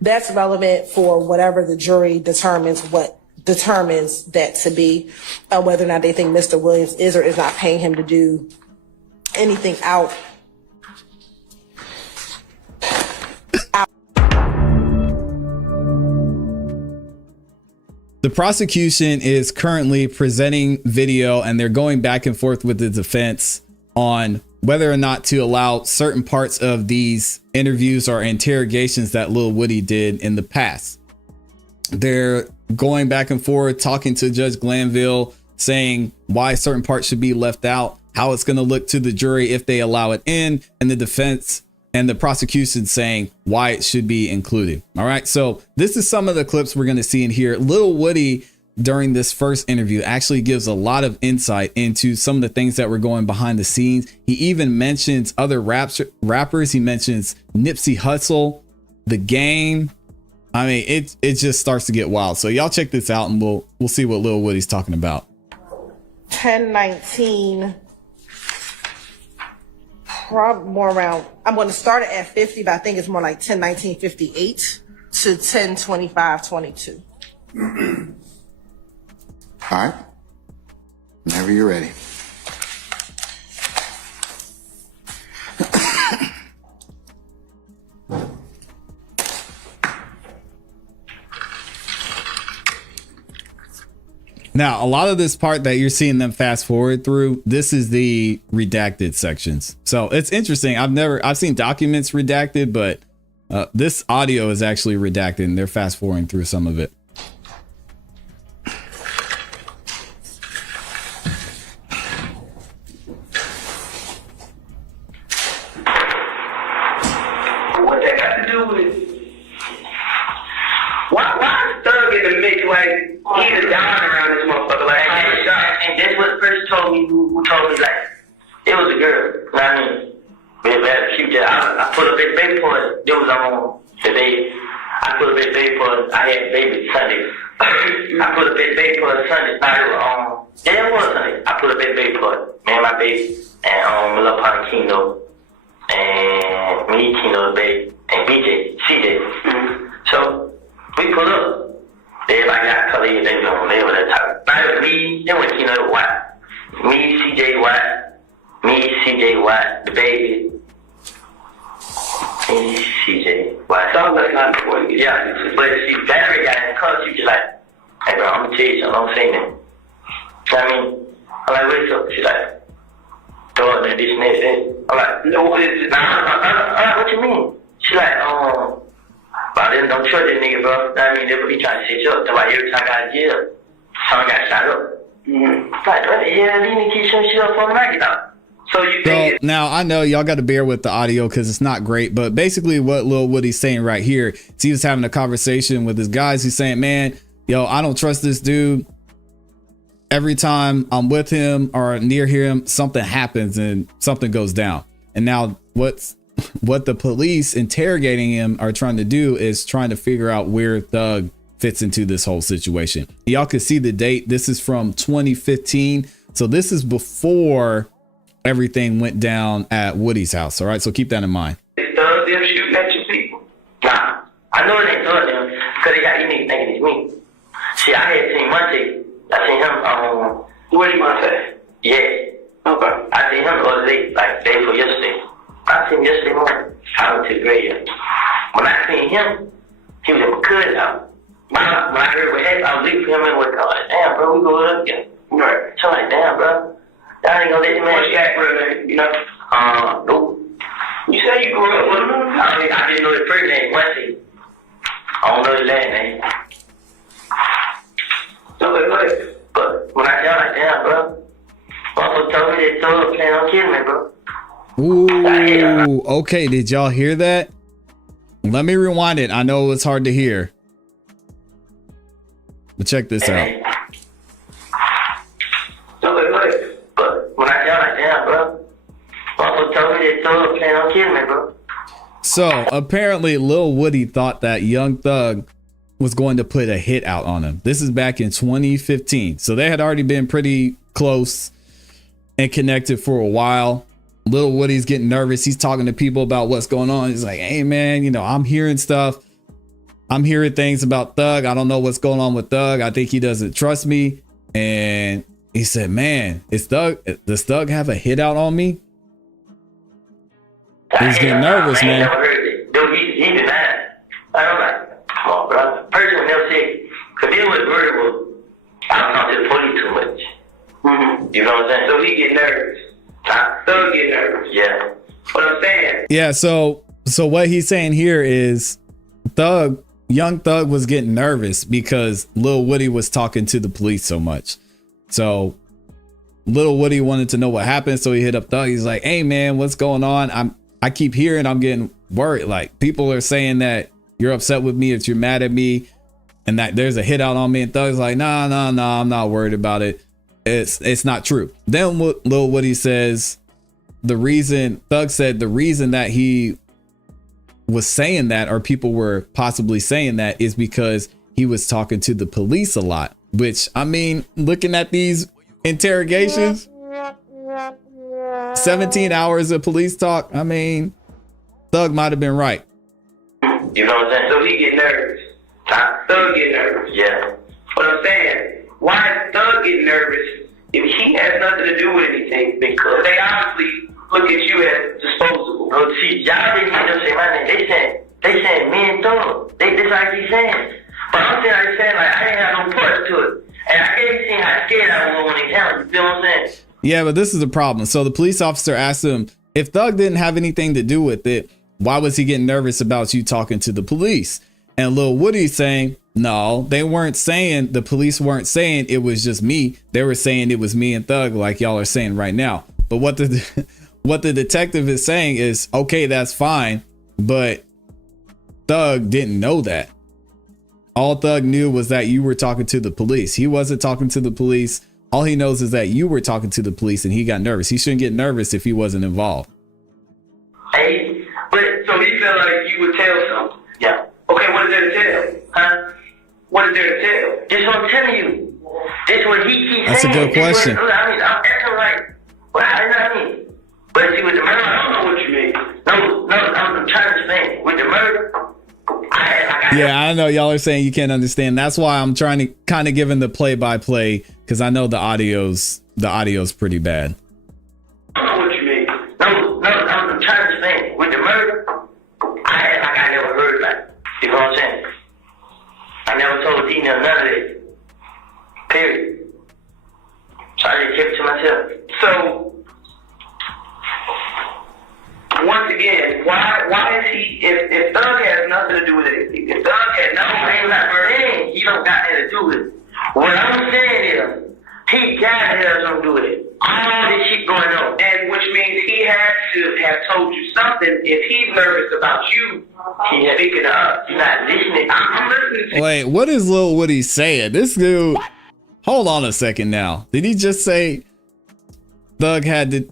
That's relevant for whatever the jury determines that to be, whether or not they think Mr. Williams is or is not paying him to do anything out. The prosecution is currently presenting video, and they're going back and forth with the defense on whether or not to allow certain parts of these interviews or interrogations that Lil Woody did in the past. They're going back and forth, talking to Judge Glanville, saying why certain parts should be left out, how it's going to look to the jury if they allow it in, and the defense and the prosecution saying why it should be included. All right. So this is some of the clips we're going to see in here. Lil Woody, during this first interview, actually gives a lot of insight into some of the things that were going behind the scenes. He even mentions other rappers. He mentions Nipsey Hussle, The Game. I mean, it just starts to get wild. So y'all check this out and we'll see what Lil Woody's talking about. 1019, probably more around, I'm going to start it at 50, but I think it's more like 1019:58 to 1025:22. All right. Whenever you're ready. Now, a lot of this part that you're seeing them fast forward through, this is the redacted sections. So it's interesting. I've seen documents redacted, but this audio is actually redacted and they're fast forwarding through some of it. What that got to do with why is Thug in the mix? Like, he's a down around this motherfucker. Like, and that's what the person told me, who told me, like, it was a girl. You know what I mean? I put a big baby for it. It was on the day. I put a big baby for it. I had baby Sunday. I put a big baby for it Sunday. Yeah, it was Sunday. I put a big baby for it. Me and my baby, and my little partner Kino, and me, Kino, the baby, and BJ, CJ. So, we pull up. Everybody got color, they don't live with that type. Like me, it was Kino White. Me, CJ White. Me, CJ White, the baby. Me, CJ White. Sounds like not important. Yeah, but see, Valerie got in the car, she was like, hey bro, I'm gonna tell you something, I'm saying that. You know what I mean? I'm like, wait, so she's like, dog, this and that. I'm like, no, what is it? What you mean? She's like, but then don't trust that nigga, bro. I mean, they be trying to set you up. That's why every time I got in jail, someone got shot up. Like, what the hell? These niggas keep shooting shit up for me, I get out. So you think now I know y'all got to bear with the audio because it's not great, but basically what Lil Woody's saying right here is he was having a conversation with his guys. He's saying, man, yo, I don't trust this dude. Every time I'm with him or near him, something happens and something goes down. And now what the police interrogating him are trying to do is trying to figure out where Thug fits into this whole situation. Y'all can see the date. This is from 2015. So this is before everything went down at Woody's house. All right. So keep that in mind. it's Thug them shooting at you people? Nah. I know it ain't Thug them because they got you niggas thinking it's me. See, I had seen Monte. I seen him, Woody Monte? Yeah. Okay. I seen him the other day, like day before yesterday. I seen him yesterday morning. I went to the graveyard. When I seen him, he was in my cousin's house. When I heard what happened, I was leaving for him and was like, damn, bro, we go up again. Right. So I'm like, damn, bro. Y'all ain't gonna let the man get for it, you know? Nope. You say you grew up with him? I didn't know his first name, Monte. I don't know his last name. Okay, but when I tell like, damn, bro, also told me that Thug plan on killing me, bro. Ooh, okay. Did y'all hear that? Let me rewind it. I know it's hard to hear. But check this out. Okay, but when I tell like, damn, bro, also told me that Thug plan on killing me, bro. So apparently Lil Woody thought that Young Thug was going to put a hit out on him. This is back in 2015. So they had already been pretty close and connected for a while. Lil Woody's getting nervous. He's talking to people about what's going on. He's like, hey man, you know, I'm hearing stuff. I'm hearing things about Thug. I don't know what's going on with Thug. I think he doesn't trust me. And he said, man, does Thug have a hit out on me? He's getting nervous, man. I never heard it. Dude, he denied. I'm like, come on, bro. Person never said, because it was murder. I don't talk to the police too much. Mm-hmm. You know what I'm saying? So he get nervous. Thug get nervous. Yeah. What I'm saying. Yeah. So what he's saying here is young Thug was getting nervous because Lil Woody was talking to the police so much. So Lil Woody wanted to know what happened. So he hit up Thug. He's like, hey man, what's going on? I keep hearing, I'm getting worried. Like people are saying that you're upset with me, if you're mad at me, and that there's a hit out on me. And Thug's like, nah, I'm not worried about it. It's not true. Then Lil Woody says Thug said the reason that he was saying that, or people were possibly saying that, is because he was talking to the police a lot, which, I mean, looking at these interrogations, 17 hours of police talk, I mean, Thug might have been right. You know what I'm saying? So he get nervous. Thug get nervous. Yeah. What I'm saying, why is Thug get nervous if he has nothing to do with anything? Because they obviously look at you as disposable. Oh, see, y'all didn't hear them say my name. They said me and Thug. This like he's saying. But I'm saying like I didn't have no parts to it. And I can't see how scared I was when he held. You feel what I'm saying? Yeah, but this is the problem. So the police officer asked him, if Thug didn't have anything to do with it, why was he getting nervous about you talking to the police? And Lil Woody's saying, no, they weren't saying, the police weren't saying it was just me. They were saying it was me and Thug, like y'all are saying right now. But what the detective is saying is, okay, that's fine, but Thug didn't know that. All Thug knew was that you were talking to the police. He wasn't talking to the police. All he knows is that you were talking to the police and he got nervous. He shouldn't get nervous if he wasn't involved. Hey, but so he felt like you would tell something. Yeah. Okay, what is there to tell? Huh? What is there to tell? This what I'm telling you. This what he keeps saying. That's a good question. I mean, I'm acting like, well, I mean, but see, with the murder, I don't know what you mean. No, I'm trying to explain. With the murder, yeah, I know y'all are saying you can't understand. That's why I'm trying to kind of give him the play-by-play, because I know the audio's pretty bad. I don't know what you mean. No, I'm trying to explain. With the murder, I never heard that. You know what I'm saying? I never told Dina none of it. Period. So I just kept it to myself. So once again, why is he, if Thug has nothing to do with it, if Thug had nothing, he don't got anything to do with it. What I'm saying is, he got to have something to do with it. All this shit going on. And which means he had to have told you something. If he's nervous about you, he's speaking up. He's not listening. I'm listening to. Wait, what is Lil Woody saying? This dude, hold on a second now. Did he just say Thug had to...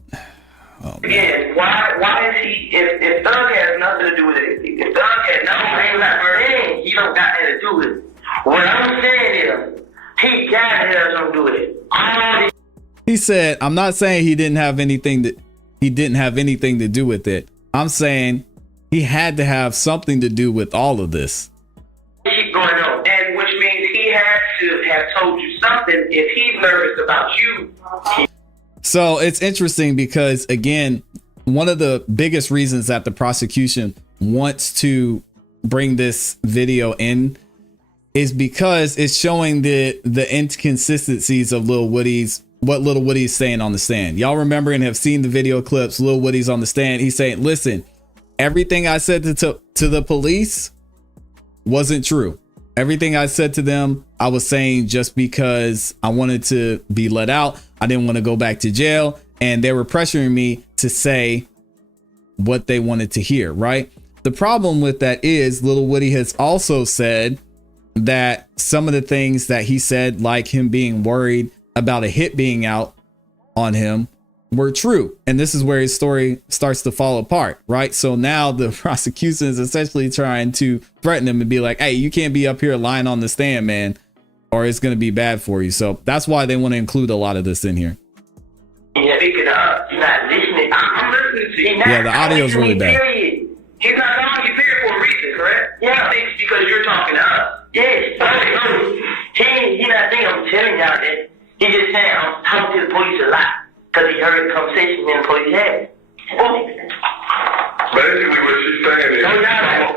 Oh, again, why is he, if Thug has nothing to do with it, if Thug had nothing, he don't got anything to do with it. What I'm saying is, he got to have something to do with it. He said, I'm not saying he didn't have anything to do with it. I'm saying he had to have something to do with all of this. Shit going on, and which means he had to have told you something. If he's nervous about you, so it's interesting because, again, one of the biggest reasons that the prosecution wants to bring this video in is because it's showing the inconsistencies of what Lil Woody's saying on the stand. Y'all remember and have seen the video clips. Lil Woody's on the stand. He's saying, listen, everything I said to the police wasn't true. Everything I said to them, I was saying just because I wanted to be let out. I didn't want to go back to jail. And they were pressuring me to say what they wanted to hear, right? The problem with that is Lil Woody has also said that some of the things that he said, like him being worried about a hit being out on him, were true. And this is where his story starts to fall apart, right? So now the prosecution is essentially trying to threaten him and be like, hey, you can't be up here lying on the stand, man, or it's going to be bad for you. So that's why they want to include a lot of this in here. Yeah, speaking up, you're not listening. I'm listening to you. Yeah, the audio is really bad. He's not talking to you for a reason, correct? Yeah. He thinks because you're talking talked to the police a lot because he heard the conversation me and the police had. Basically, what she's saying is,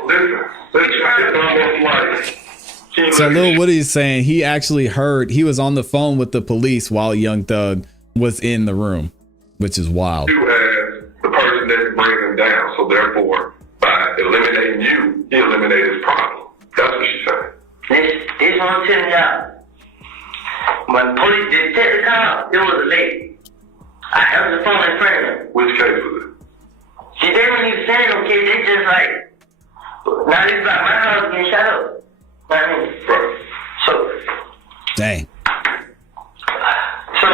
listen, it's almost like. So Lil Woody's saying he actually heard, he was on the phone with the police while Young Thug was in the room, which is wild. You as the person that brings him down, so therefore, by eliminating you, he eliminated his problem. That's what she's saying. This what I'm telling y'all. When police did take the car, it was a lady. I held the phone in front of them. Which case was it? See, they weren't even saying no case, they just like, now this about my house getting shot up. You know what I mean? Right. So, Dang. So,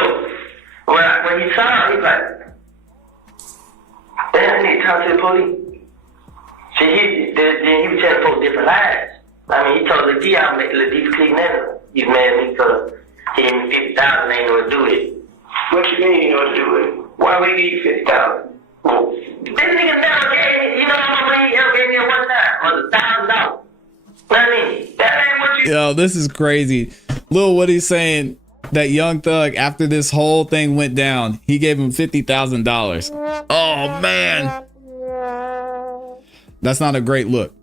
when he saw him, he's like, damn, I need to talk to the police. See, then he was telling folks different lies. I mean, he told Lil D I'll make Lil D clean that. He's mad at me because he gave me 50,000, ain't know what to do with it. What you mean you know what to do with it? Why would he give you 50,000? Well, this nigga never gave me, you know how much money he ever gave me at one time? Was $1,000. You know what I mean? That ain't what you... Yo, this is crazy. Lil Woody's saying that Young Thug, after this whole thing went down, he gave him $50,000. Oh, man. That's not a great look.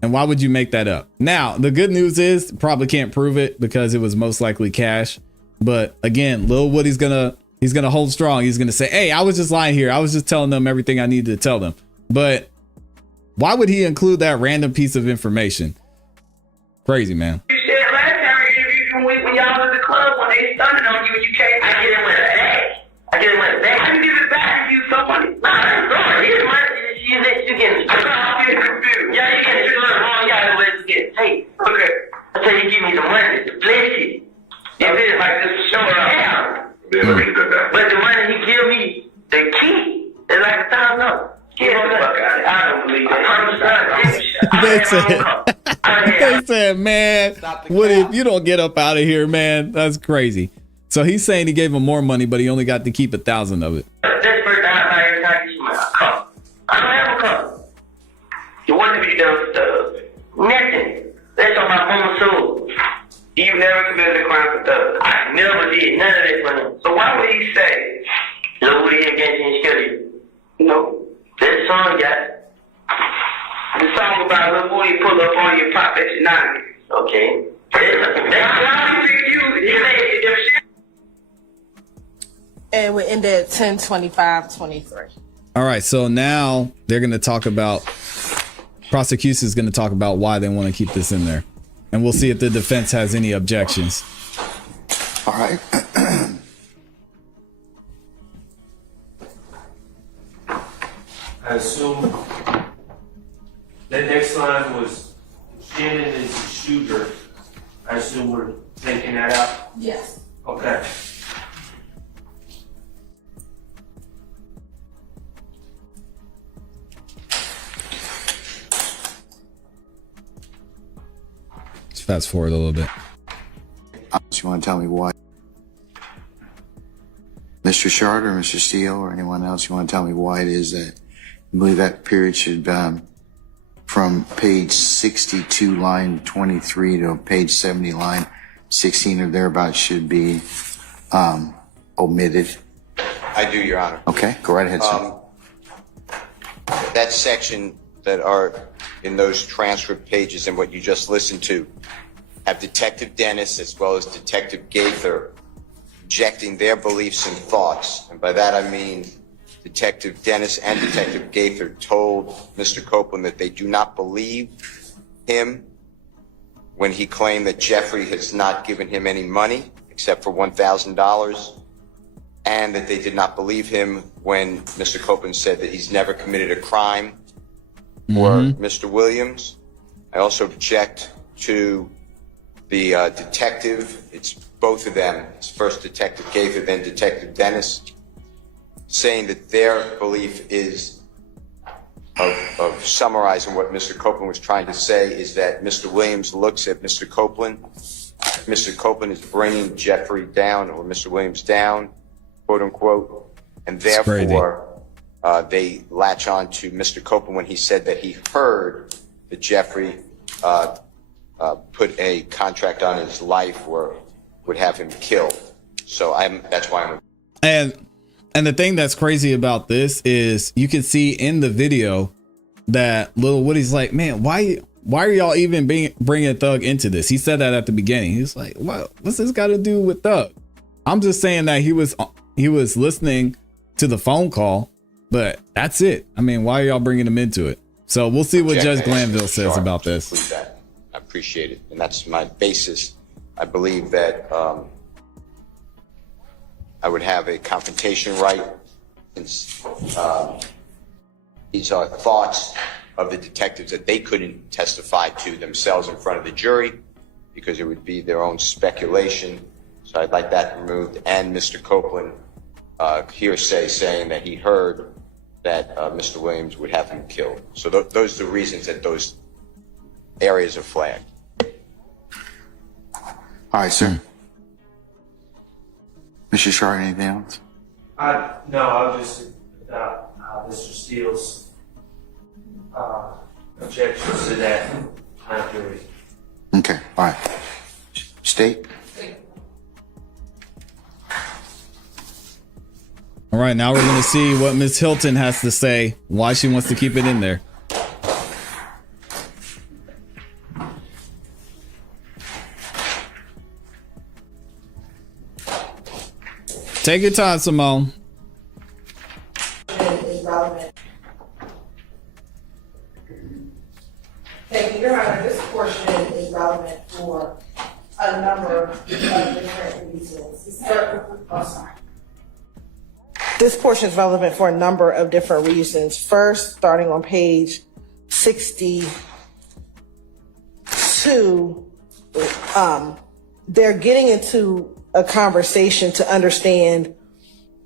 And why would you make that up? Now, the good news is probably can't prove it because it was most likely cash. But again, Lil Woody's he's gonna hold strong. He's gonna say, hey, I was just lying here. I was just telling them everything I needed to tell them. But why would he include that random piece of information? Crazy, man. You said last time I interviewed you when y'all was at the club when they stunned on you and you came. I get it with a bag. I get it with a bag. How you give it back if you somebody? Nah, that's wrong. Here's money. You getting I'm getting confused. Yeah, you getting screwed wrong. Y'all always get paid. Okay. I tell you, give me the money to bless it. You feel like this is showing up. Then let me get that. But the money he give me, the key, is like $1,000. Get the fuck out of it. I don't believe that. They said, man, what if you don't get up out of here, man? That's crazy. So he's saying he gave him more money, but he only got to keep 1,000 of it. That's the first time I ever get you my car. I don't have a car. You want to be done stuff. Nothing. That's on my mama's soul. You never committed a crime for thugs. I never did none of that for him. So why would he say, Lil Woody against you and kill you? No. That song got the song about Lil Woody pull up on you, pop at your 90. Okay. That's why you made it. And we end at 10:25:23. All right. So now they're going to talk about, prosecution is going to talk about why they want to keep this in there. And we'll see if the defense has any objections. All right. I assume the next line was Shannon is the shooter. I assume we're taking that out. Yes. Okay. Let's fast forward a little bit. You want to tell me why? Mr. Shard or Mr. Steele or anyone else, you want to tell me why it is that you believe that period should, from page 62, line 23 to page 70, line 16 or thereabouts should be omitted? I do, Your Honor. Okay, go right ahead, sir. That section that are in those transcript pages and what you just listened to have Detective Dennis as well as Detective Gaither injecting their beliefs and thoughts. And by that I mean Detective Dennis and Detective Gaither told Mr. Copeland that they do not believe him when he claimed that Jeffrey has not given him any money except for $1,000, and that they did not believe him when Mr. Copeland said that he's never committed a crime for Mr. Williams. I also object to the detective. It's both of them. It's first Detective Gaither, then Detective Dennis, saying that their belief is of summarizing what Mr. Copeland was trying to say is that Mr. Williams looks at Mr. Copeland. Mr. Copeland is bringing Jeffrey down or Mr. Williams down, quote unquote, and therefore they latch on to Mr. Copeland when he said that he heard that Jeffrey put a contract on his life or would have him killed. So that's why I'm. And the thing that's crazy about this is you can see in the video that Lil Woody's like, man, why are y'all even bringing Thug into this? He said that at the beginning. He's like, what's this got to do with Thug? I'm just saying that he was listening to the phone call, but that's it. I mean, why are y'all bringing him into it? So we'll see what Judge Glanville says about this. I appreciate it. And that's my basis. I believe that I would have a confrontation right. These are thoughts of the detectives that they couldn't testify to themselves in front of the jury because it would be their own speculation. So I'd like that removed. And Mr. Copeland hearsay saying that he heard that Mr. Williams would have him killed. So those are the reasons that those areas are flagged. All right, sir. Mr. Shard, anything else? No, I was just about Mr. Steele's objections to that time period. Okay, all right. State? All right, now we're going to see what Ms. Hilton has to say, why she wants to keep it in there. Take your time, Simone. Is relevant. Thank you, Your Honor. This portion is relevant for a number of different reasons. This portion is relevant for a number of different reasons. First, starting on page 62, they're getting into a conversation to understand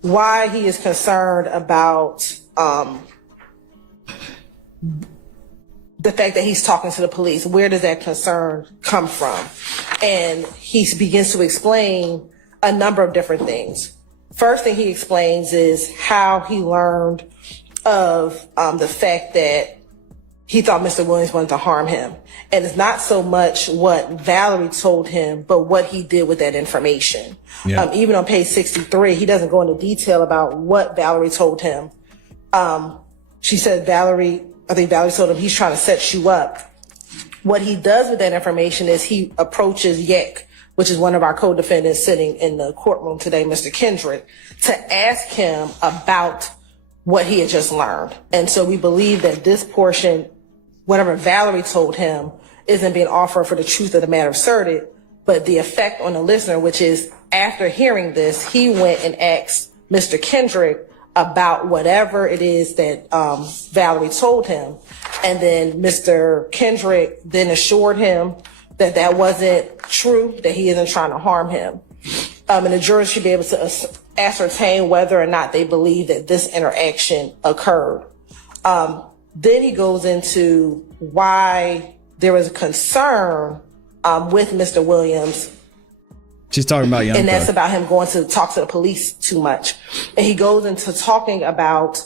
why he is concerned about the fact that he's talking to the police. Where does that concern come from? And he begins to explain a number of different things. First thing he explains is how he learned of the fact that he thought Mr. Williams wanted to harm him. And it's not so much what Valerie told him, but what he did with that information. Yeah. Even on page 63, he doesn't go into detail about what Valerie told him. She said Valerie told him he's trying to set you up. What he does with that information is he approaches Yek, which is one of our co-defendants sitting in the courtroom today, Mr. Kendrick, to ask him about what he had just learned. And so we believe that this portion, whatever Valerie told him, isn't being offered for the truth of the matter asserted, but the effect on the listener, which is after hearing this, he went and asked Mr. Kendrick about whatever it is that Valerie told him. And then Mr. Kendrick then assured him that that wasn't true, that he isn't trying to harm him. And the jurors should be able to ascertain whether or not they believe that this interaction occurred. Then he goes into why there was a concern with Mr. Williams. She's talking about Young And that's Thug. about him going to talk to the police too much. And he goes into talking about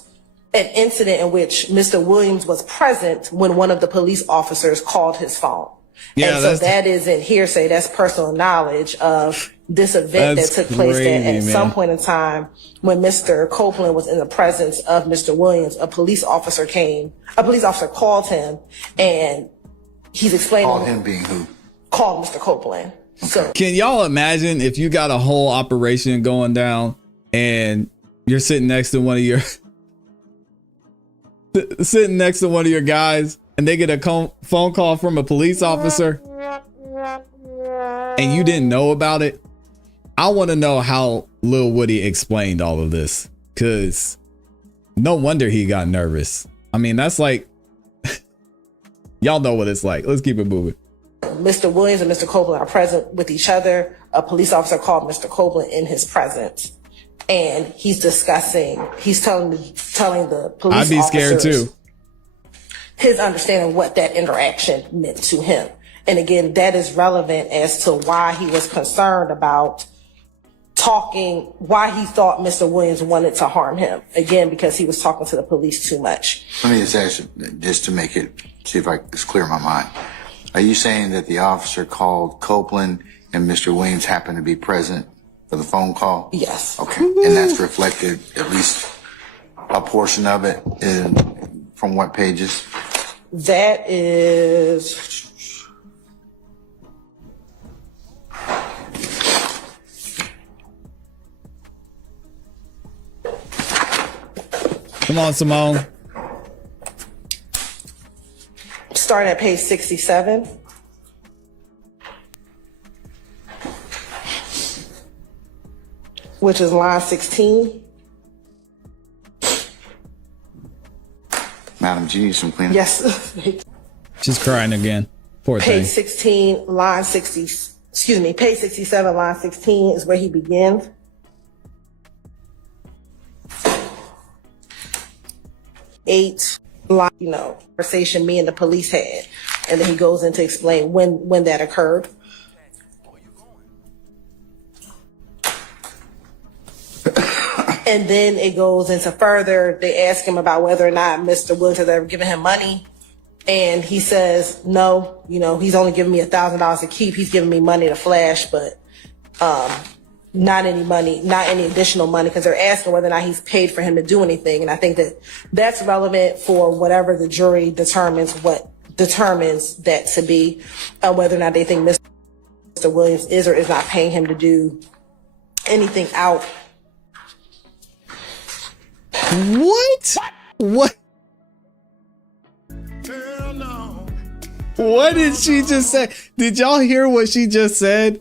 an incident in which Mr. Williams was present when one of the police officers called his phone. Yeah, and so that isn't hearsay. That's personal knowledge of this event that took place there at some point in time when Mr. Copeland was in the presence of Mr. Williams. A police officer called him, and he's explaining. Called him being who? Called Mr. Copeland. Okay. So can y'all imagine if you got a whole operation going down and you're sitting next to one of your guys and they get a phone call from a police officer and you didn't know about it? I want to know how Lil Woody explained all of this, because no wonder he got nervous. I mean, that's like, y'all know what it's like. Let's keep it moving. Mr. Williams and Mr. Copeland are present with each other. A police officer called Mr. Copeland in his presence, and he's telling the police I'd be scared too. His understanding of what that interaction meant to him. And again, that is relevant as to why he was concerned about why he thought Mr. Williams wanted to harm him. Again, because he was talking to the police too much. Let me just ask you, just to make it, see if it's clear in my mind. Are you saying that the officer called Copeland and Mr. Williams happened to be present for the phone call? Yes. Okay, and that's reflected, at least a portion of it, from what pages? That is. Come on, Simone. Starting at page 67. Which is line 16. Madam, do you need some cleanup? Yes. She's crying again. Poor thing. Page 16, line 60, excuse me, page 67, line 16 is where he begins. Eight line, conversation me and the police had. And then he goes in to explain when that occurred. And then it goes into further, they ask him about whether or not Mr. Williams has ever given him money. And he says, no, he's only giving me $1,000 to keep. He's giving me money to flash, but not any money, not any additional money, because they're asking whether or not he's paid for him to do anything. And I think that that's relevant for whatever the jury determines that to be, whether or not they think Mr. Williams is or is not paying him to do anything out. What? What did she just say? Did y'all hear what she just said?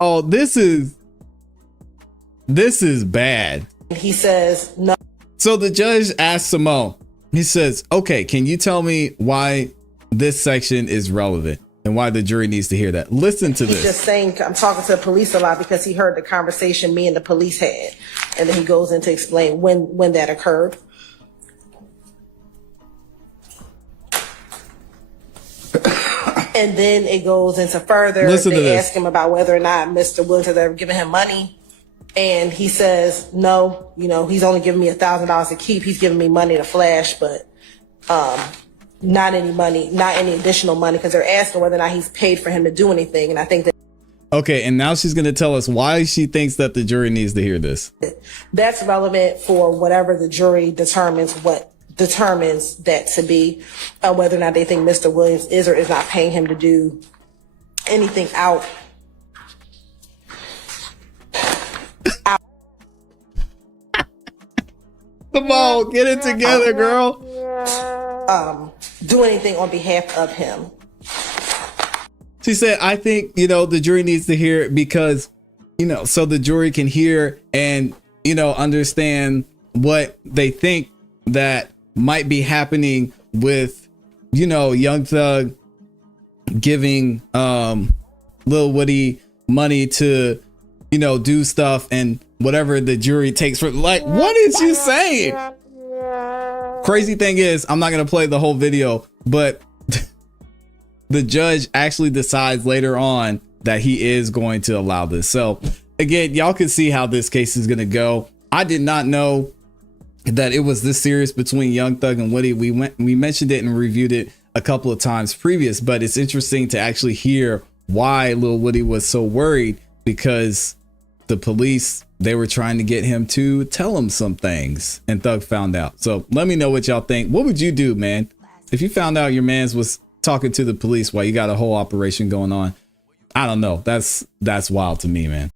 Oh, this is bad. He says no. So the judge asked Simone, he says, okay, can you tell me why this section is relevant and why the jury needs to hear that? Listen to this. He's just saying, I'm talking to the police a lot because he heard the conversation me and the police had. And then he goes in to explain when that occurred. And then it goes into further. They ask him about whether or not Mr. Williams has ever given him money. And he says, no, he's only giving me $1,000 to keep. He's giving me money to flash, but not any money, not any additional money, because they're asking whether or not he's paid for him to do anything. And I think that. Okay, and now she's going to tell us why she thinks that the jury needs to hear this. That's relevant for whatever the jury determines that to be, whether or not they think Mr. Williams is or is not paying him to do anything out. Come on, get it together, girl. Do anything on behalf of him. She said, I think, the jury needs to hear it because, so the jury can hear and, understand what they think that might be happening with, Young Thug giving Lil Woody money to, do stuff and whatever the jury takes for. Like, what is you saying? Crazy thing is, I'm not going to play the whole video, but the judge actually decides later on that he is going to allow this. So again, y'all can see how this case is going to go. I did not know that it was this serious between Young Thug and Woody. We mentioned it and reviewed it a couple of times previous, but it's interesting to actually hear why Lil Woody was so worried, because the police, they were trying to get him to tell him some things and Thug found out. So let me know what y'all think. What would you do, man, if you found out your man's was talking to the police while you got a whole operation going on? I don't know. That's wild to me, man.